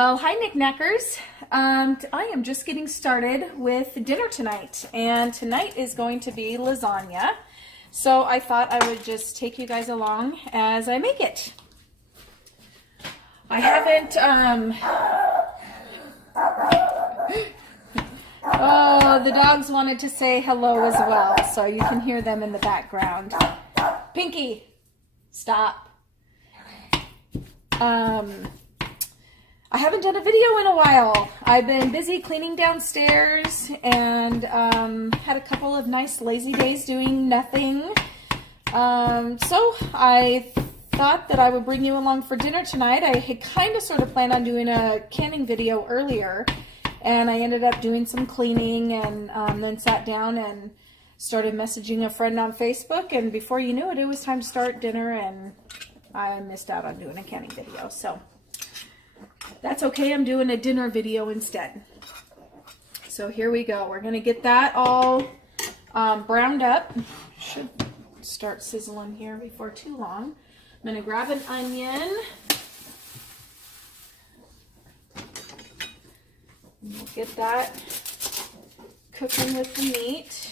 Well, hi NicNackers. I am just getting started with dinner tonight, and tonight is going to be lasagna. So I thought I would just take you guys along as I make it. I haven't, oh, the dogs wanted to say hello as well, so you can hear them in the background. Pinky, stop. I haven't done a video in a while. I've been busy cleaning downstairs and had a couple of nice lazy days doing nothing. So I thought that I would bring you along for dinner tonight. I had kind of sort of planned on doing a canning video earlier, and I ended up doing some cleaning and then sat down and started messaging a friend on Facebook, and before you knew it, it was time to start dinner, and I missed out on doing a canning video. So that's okay, I'm doing a dinner video instead. So here we go. We're going to get that all browned up. Should start sizzling here before too long. I'm going to grab an onion. We'll get that cooking with the meat.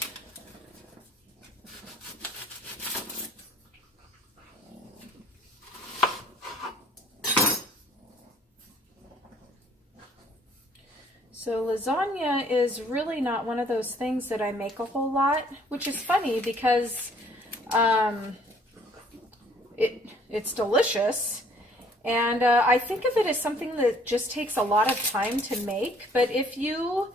So lasagna is really not one of those things that I make a whole lot, which is funny because it's delicious, and I think of it as something that just takes a lot of time to make. But if you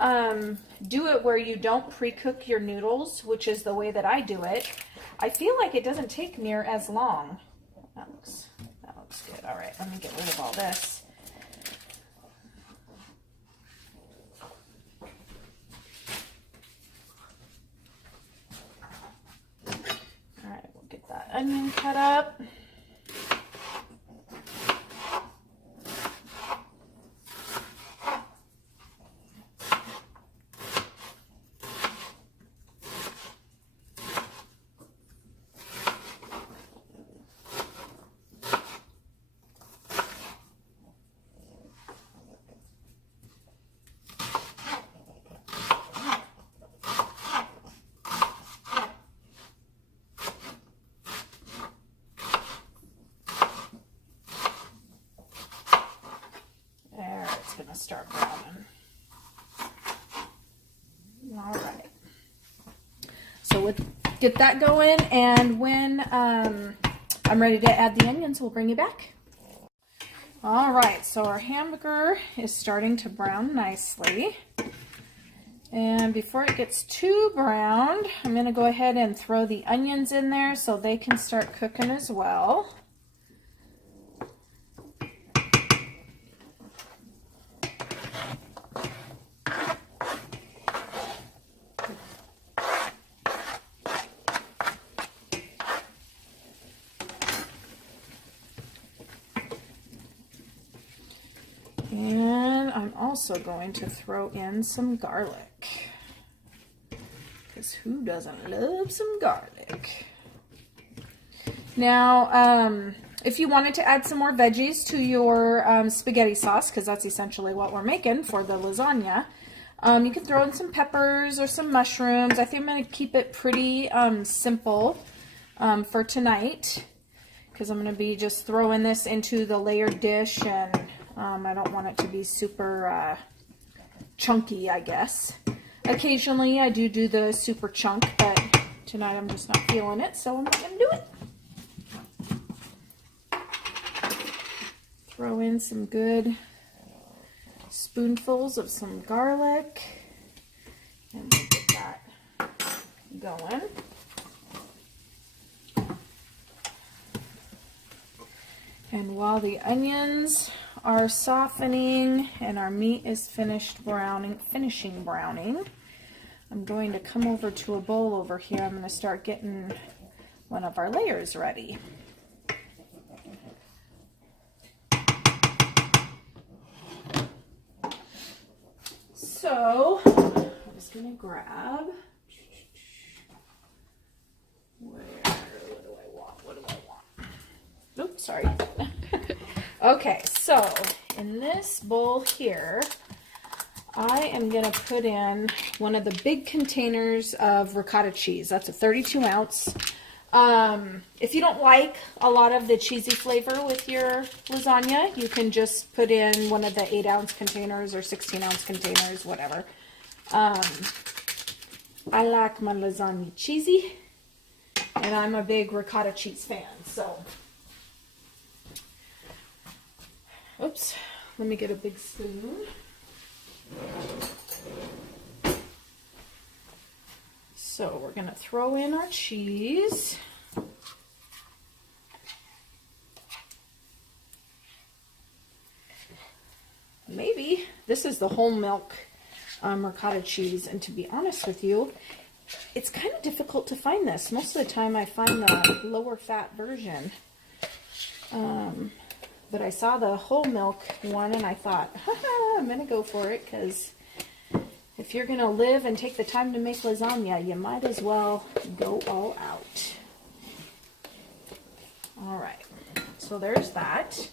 do it where you don't pre-cook your noodles, which is the way that I do it, I feel like it doesn't take near as long. That looks good. All right, let me get rid of all this. Onion cut up. Gonna start browning. All right, so we'll get that going, and when I'm ready to add the onions, we'll bring you back. All right, so our hamburger is starting to brown nicely, and before it gets too browned, I'm going to go ahead and throw the onions in there so they can start cooking as well. And I'm also going to throw in some garlic, because who doesn't love some garlic? Now, if you wanted to add some more veggies to your spaghetti sauce, because that's essentially what we're making for the lasagna, you can throw in some peppers or some mushrooms. I think I'm going to keep it pretty simple for tonight, because I'm going to be just throwing this into the layered dish, and I don't want it to be super chunky, I guess. Occasionally I do the super chunk, but tonight I'm just not feeling it, so I'm not going to do it. Throw in some good spoonfuls of some garlic, and we'll get that going. And while the onions are softening and our meat is finishing browning, I'm going to come over to a bowl over here. I'm going to start getting one of our layers ready. So I'm just going to grab, what do I want? Oops, sorry. Okay, so in this bowl here, I am going to put in one of the big containers of ricotta cheese. That's a 32 ounce. If you don't like a lot of the cheesy flavor with your lasagna, you can just put in one of the 8-ounce containers or 16-ounce containers, whatever. I like my lasagna cheesy, and I'm a big ricotta cheese fan, so. Oops, let me get a big spoon. So we're going to throw in our cheese. Maybe this is the whole milk ricotta cheese, and to be honest with you, it's kind of difficult to find this. Most of the time I find the lower fat version. But I saw the whole milk one and I thought, haha, I'm going to go for it, because if you're going to live and take the time to make lasagna, you might as well go all out. All right, so there's that.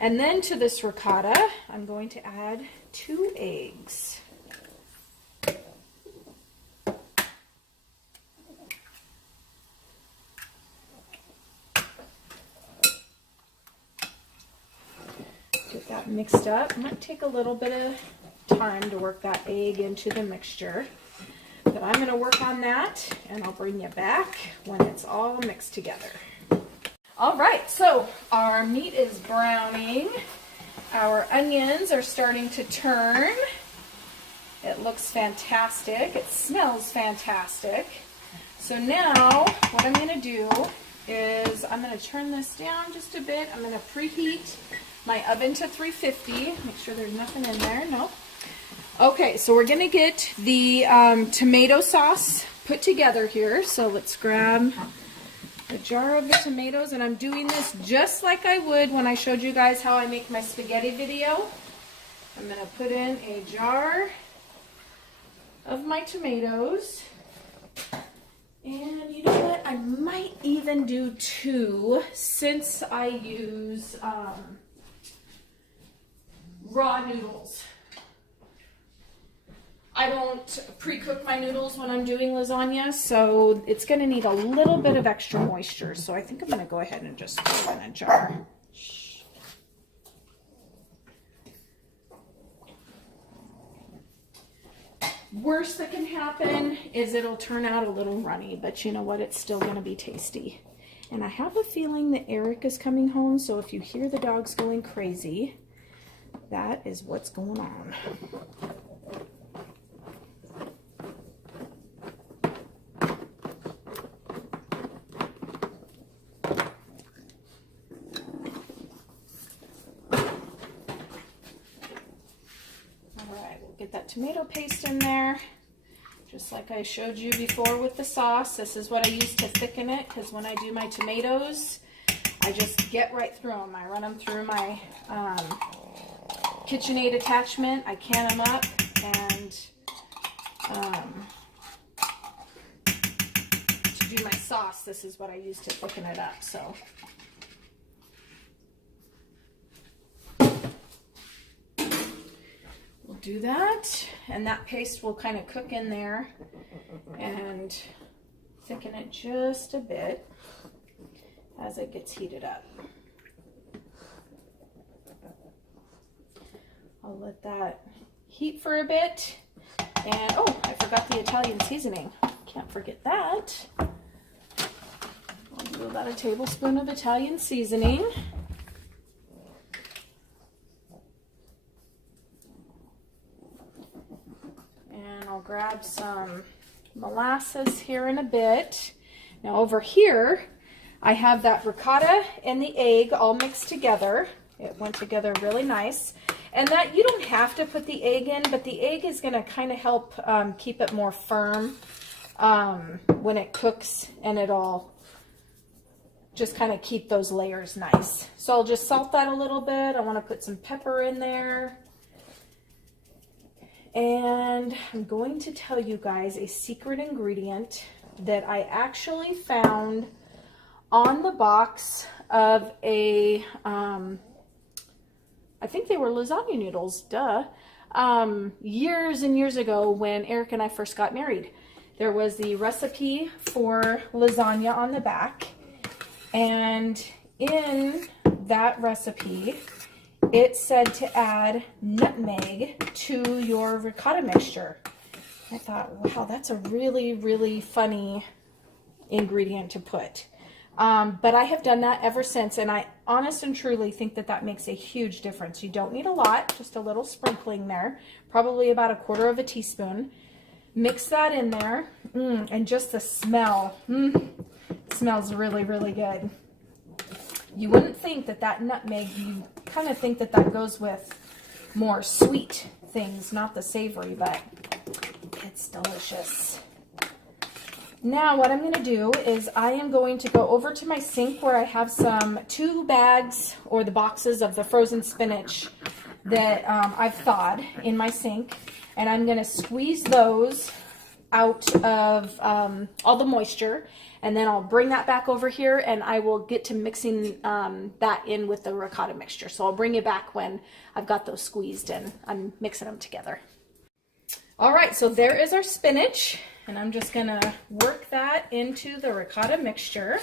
And then to this ricotta, I'm going to add 2 eggs. Get that mixed up. It might take a little bit of time to work that egg into the mixture, but I'm going to work on that and I'll bring you back when it's all mixed together. All right, so our meat is browning. Our onions are starting to turn. It looks fantastic. It smells fantastic. So now what I'm going to do is I'm going to turn this down just a bit. I'm going to preheat my oven to 350. Make sure there's nothing in there. No. Okay, so we're going to get the tomato sauce put together here. So let's grab a jar of the tomatoes, and I'm doing this just like I would when I showed you guys how I make my spaghetti video. I'm going to put in a jar of my tomatoes. And you know what? I might even do 2 since I use raw noodles. I don't pre-cook my noodles when I'm doing lasagna, so it's going to need a little bit of extra moisture. So I think I'm going to go ahead and just throw in a jar. Worst that can happen is it'll turn out a little runny, but you know what? It's still going to be tasty. And I have a feeling that Eric is coming home, so if you hear the dogs going crazy, that is what's going on. Get that tomato paste in there, just like I showed you before with the sauce. This is what I use to thicken it, because when I do my tomatoes, I just get right through them. I run them through my KitchenAid attachment. I can them up, and to do my sauce, this is what I use to thicken it up. So. We'll do that, and that paste will kind of cook in there and thicken it just a bit as it gets heated up. I'll let that heat for a bit, and oh, I forgot the Italian seasoning. Can't forget that. I'll do about a tablespoon of Italian seasoning. I'll grab some molasses here in a bit. Now over here, I have that ricotta and the egg all mixed together. It went together really nice. And that you don't have to put the egg in, but the egg is going to kind of help keep it more firm when it cooks, and it'll just kind of keep those layers nice. So I'll just salt that a little bit. I want to put some pepper in there. And I'm going to tell you guys a secret ingredient that I actually found on the box of a I think they were lasagna noodles, duh. Years and years ago when Eric and I first got married. There was the recipe for lasagna on the back, and in that recipe it said to add nutmeg to your ricotta mixture. I thought, wow, that's a really, really funny ingredient to put. But I have done that ever since, and I honest and truly think that that makes a huge difference. You don't need a lot, just a little sprinkling there, probably about 1/4 teaspoon. Mix that in there, and just the smell, it smells really, really good. You wouldn't think that that nutmeg, you kind of think that that goes with more sweet things, not the savory, but it's delicious. Now what I'm going to do is I am going to go over to my sink where I have some 2 bags or the boxes of the frozen spinach that I've thawed in my sink, and I'm going to squeeze those out of all the moisture, and then I'll bring that back over here and I will get to mixing that in with the ricotta mixture. So I'll bring you back when I've got those squeezed and I'm mixing them together. All right, so there is our spinach, and I'm just gonna work that into the ricotta mixture.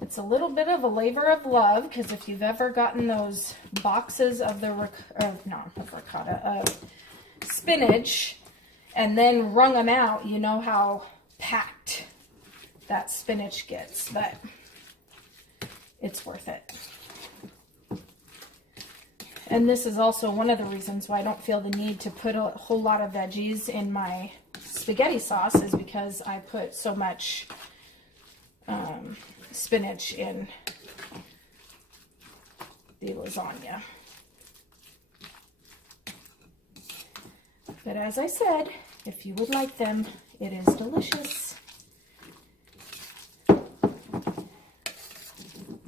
It's a little bit of a labor of love, because if you've ever gotten those boxes of the spinach and then wrung them out, you know how packed that spinach gets, but it's worth it. And this is also one of the reasons why I don't feel the need to put a whole lot of veggies in my spaghetti sauce, is because I put so much spinach in the lasagna. But as I said, if you would like them, it is delicious.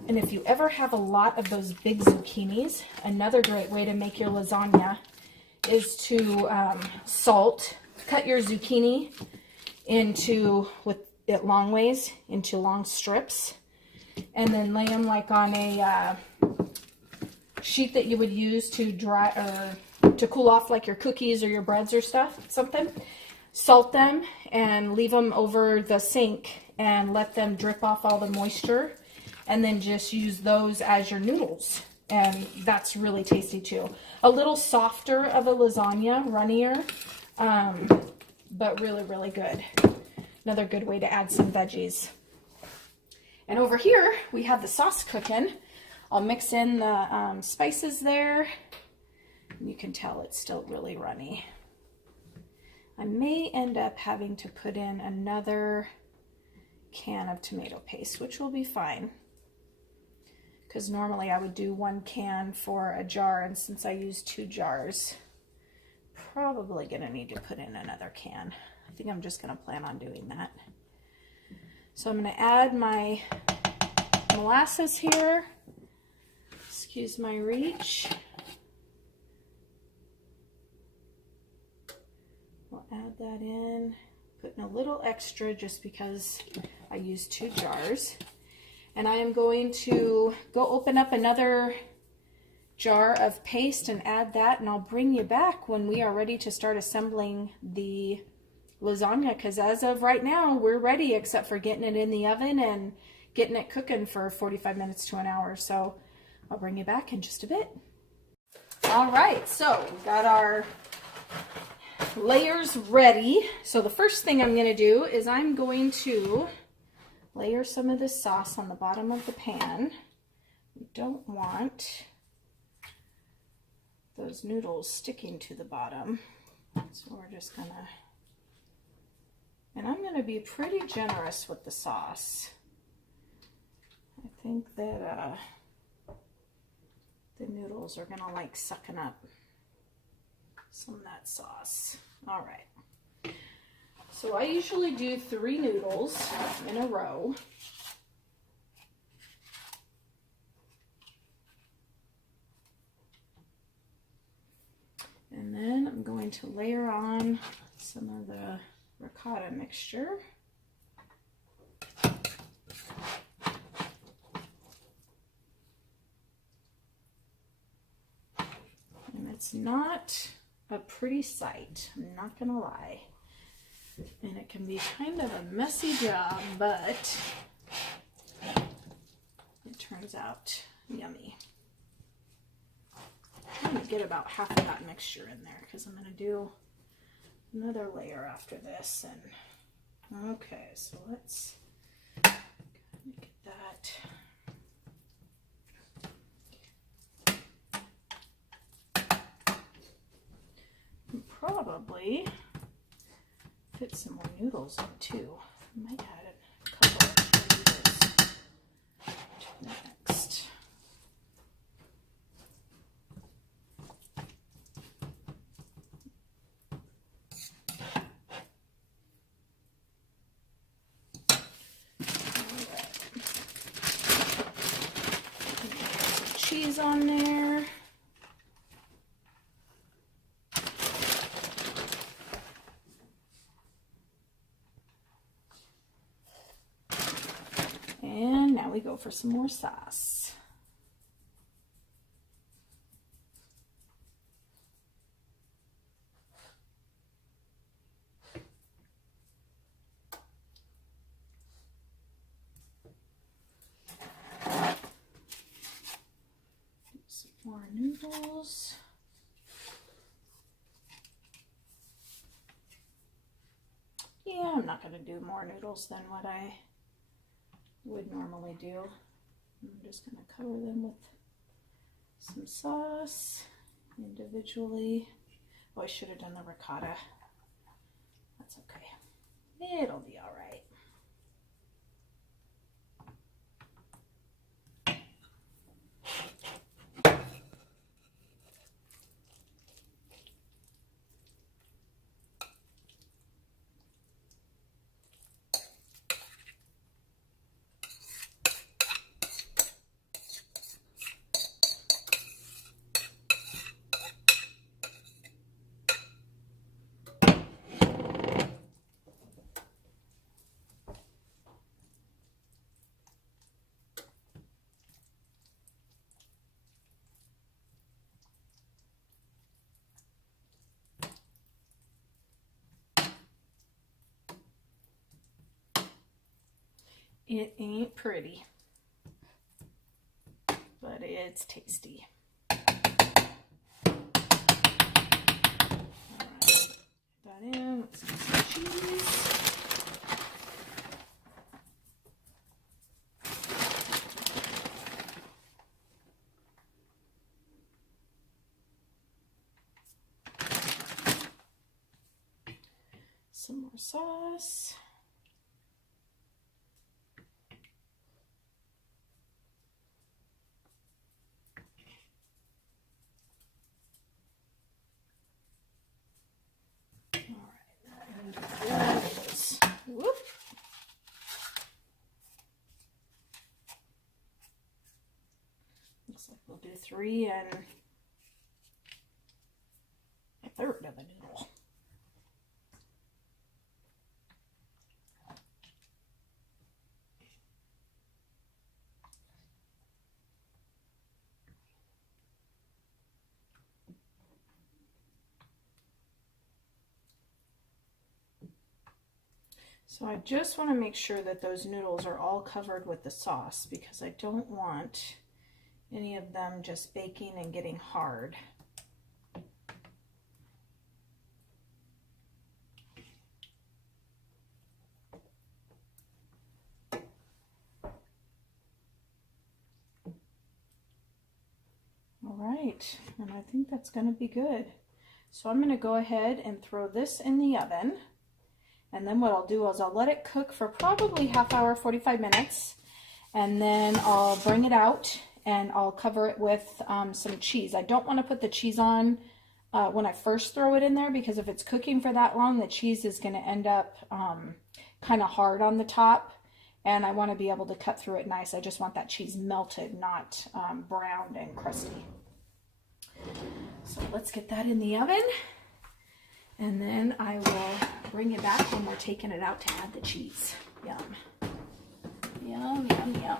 And if you ever have a lot of those big zucchinis, another great way to make your lasagna is to cut your zucchini into, with it long ways, into long strips, and then lay them like on a sheet that you would use to dry or to cool off like your cookies or your breads or something. Salt them and leave them over the sink and let them drip off all the moisture, and then just use those as your noodles. And that's really tasty too. A little softer of a lasagna, runnier, but really, really good. Another good way to add some veggies. And over here, we have the sauce cooking. I'll mix in the spices there. You can tell it's still really runny. I may end up having to put in another can of tomato paste, which will be fine, because normally I would do 1 can for a jar, and since I use 2 jars, probably gonna need to put in another can. I think I'm just gonna plan on doing that. So I'm gonna add my molasses here. Excuse my reach. We'll add that in, putting a little extra just because I used 2 jars. And I am going to go open up another jar of paste and add that, and I'll bring you back when we are ready to start assembling the lasagna, because as of right now, we're ready, except for getting it in the oven and getting it cooking for 45 minutes to an hour. So I'll bring you back in just a bit. All right, so we've got our layers ready. So the first thing I'm going to do is I'm going to layer some of this sauce on the bottom of the pan. We don't want those noodles sticking to the bottom, so we're just gonna, and I'm gonna be pretty generous with the sauce. I think that the noodles are gonna like sucking up some of that sauce. All right. So I usually do 3 noodles in a row. And then I'm going to layer on some of the ricotta mixture. it's not a pretty sight, I'm not gonna lie. And it can be kind of a messy job, but it turns out yummy. I'm gonna get about half of that mixture in there because I'm gonna do another layer after this. And okay, so let's get that. Probably fit some more noodles in too. I might add a couple of noodles next. Some cheese on there. And now we go for some more sauce. Some more noodles. Yeah, I'm not going to do more noodles than what I would normally do. I'm just going to cover them with some sauce individually. Oh, I should have done the ricotta. That's okay. It'll be all right. It ain't pretty, but it's tasty. All right, put that in. Let's get some cheese. Some more sauce. Whoop. Looks like we'll do 3 and a third of a noodle. So I just want to make sure that those noodles are all covered with the sauce because I don't want any of them just baking and getting hard. All right, and I think that's going to be good. So I'm going to go ahead and throw this in the oven. And then what I'll do is I'll let it cook for probably half hour, 45 minutes. And then I'll bring it out and I'll cover it with some cheese. I don't want to put the cheese on when I first throw it in there because if it's cooking for that long, the cheese is going to end up kind of hard on the top. And I want to be able to cut through it nice. I just want that cheese melted, not browned and crusty. So let's get that in the oven. And then I will bring it back when we're taking it out to add the cheese. Yum. Yum, yum, yum.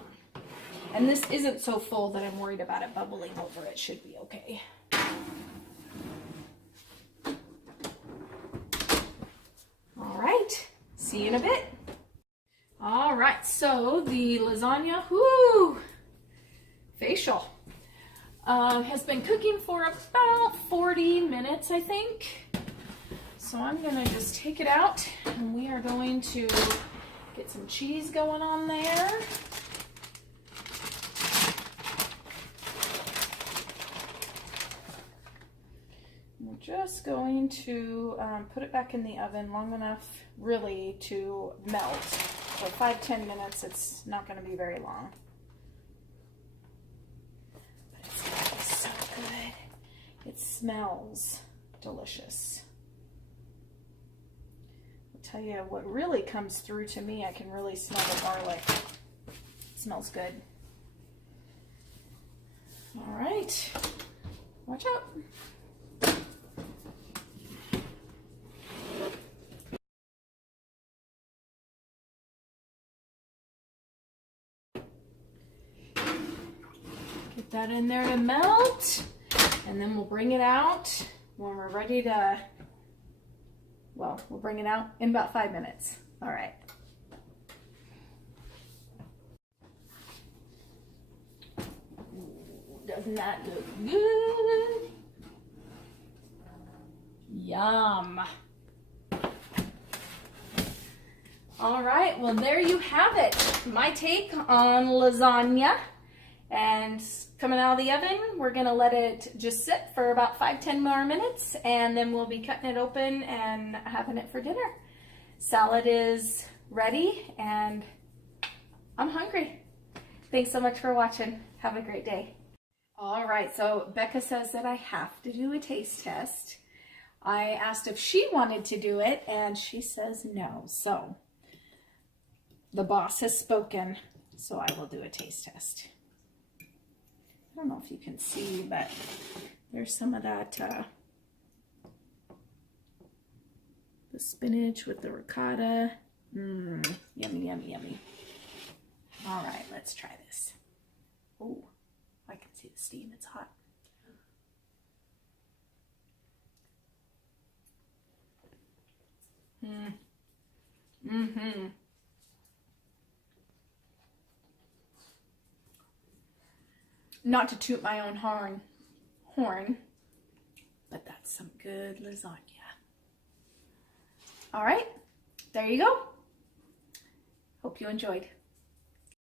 And this isn't so full that I'm worried about it bubbling over. It should be okay. See you in a bit. All right, so the lasagna, whoo, facial, has been cooking for about 40 minutes, I think. So I'm gonna just take it out and we are going to get some cheese going on there. We're just going to put it back in the oven long enough really to melt. So 5-10 minutes, it's not going to be very long. But it's going to be so good. It smells delicious. I'll tell you what really comes through to me, I can really smell the garlic. It smells good. All right, watch out. Get that in there to melt, and then we'll bring it out when we're ready to, well, we'll bring it out in about 5 minutes. All right. Ooh, doesn't that look good? Yum. All right, well, there you have it. My take on lasagna. And coming out of the oven, we're gonna let it just sit for about 5-10 more minutes, and then we'll be cutting it open and having it for dinner. Salad is ready, and I'm hungry. Thanks so much for watching. Have a great day. All right, so Becca says that I have to do a taste test. I asked if she wanted to do it, and she says no. So the boss has spoken, so I will do a taste test. I don't know if you can see, but there's some of that, the spinach with the ricotta. Yummy, yummy, yummy. All right, let's try this. Oh, I can see the steam, it's hot. Not to toot my own horn, but that's some good lasagna. All right, there you go. Hope you enjoyed.